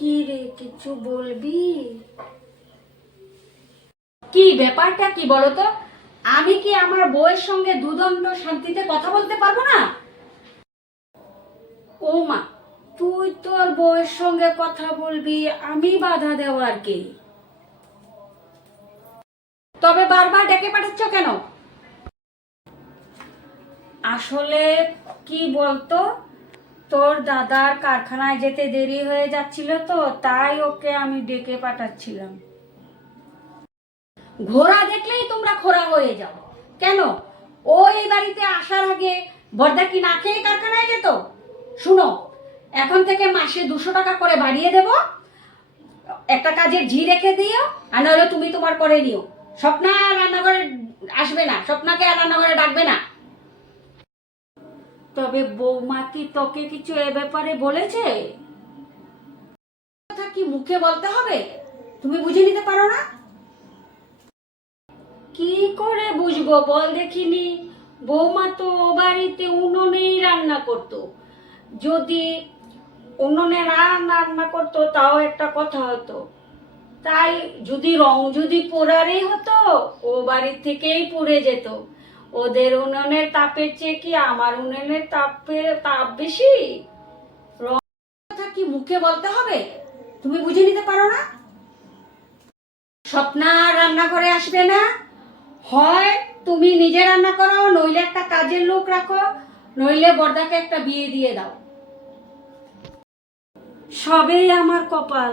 কি রে, কিছু বলবি? কি ব্যাপারটা কি বলতো? আমি কি আমার বউয়ের সঙ্গে দুদণ্ড শান্তিতে কথা বলতে পারবো না? ও মা, তুই তোর বউয়ের সঙ্গে কথা বলবি, আমি বাধা দেওয়ার কে? তবে বারবার ডেকে পাঠাচ্ছ কেন? আসলে কি বলতো, তোর দাদার কারখানায় যেতে দেরি হয়ে যাচ্ছিল, তো তাই ওকে আমি ডেকে পাঠাচ্ছিলাম। ঘোড়া দেখলেই তোমরা খোড়া হয়ে যাও কেন? ও এই বাড়িতে আসার আগে বড়দা কি না খেয়ে কারখানায় যেত? শুনো, এখন থেকে মাসে 200 টাকা করে বাড়িয়ে দেব। একটা কাজের ঝি রেখে দিও, আর নাহলে তুমি তোমার করে নিও। স্বপ্না আর রান্নাঘরে আসবে না, স্বপ্নাকে আর রান্নাঘরে ডাকবে না। তবে বৌমা কি তোকে কিছু এ ব্যাপারে বলেছে? কথা কি মুখে বলতে হবে? তুমি বুঝে নিতে পারো না? কি করে বুঝবো বল দেখিনি? বৌমা তো ও বাড়িতে উনুনেই রান্না করতো। যদি উনুনে রান্না করতো তাও একটা কথা হতো, তাই যদি রং যদি পোড়ারই হতো, ও বাড়ি থেকেই পুড়ে যেত। ওদের উনুনের তাপের চেয়ে কি আমার উনুনের তাপ বেশি? কথা কি মুখে বলতে হবে? তুমি বুঝে নিতে পারো না? স্বপ্না আর রান্নাঘরে আসবে না। হয় তুমি নিজে রান্না করো, নইলে একটা কাজের লোক রাখো, নইলে বড়দাকে একটা বিয়ে দিয়ে দাও। সবেই আমার কপাল।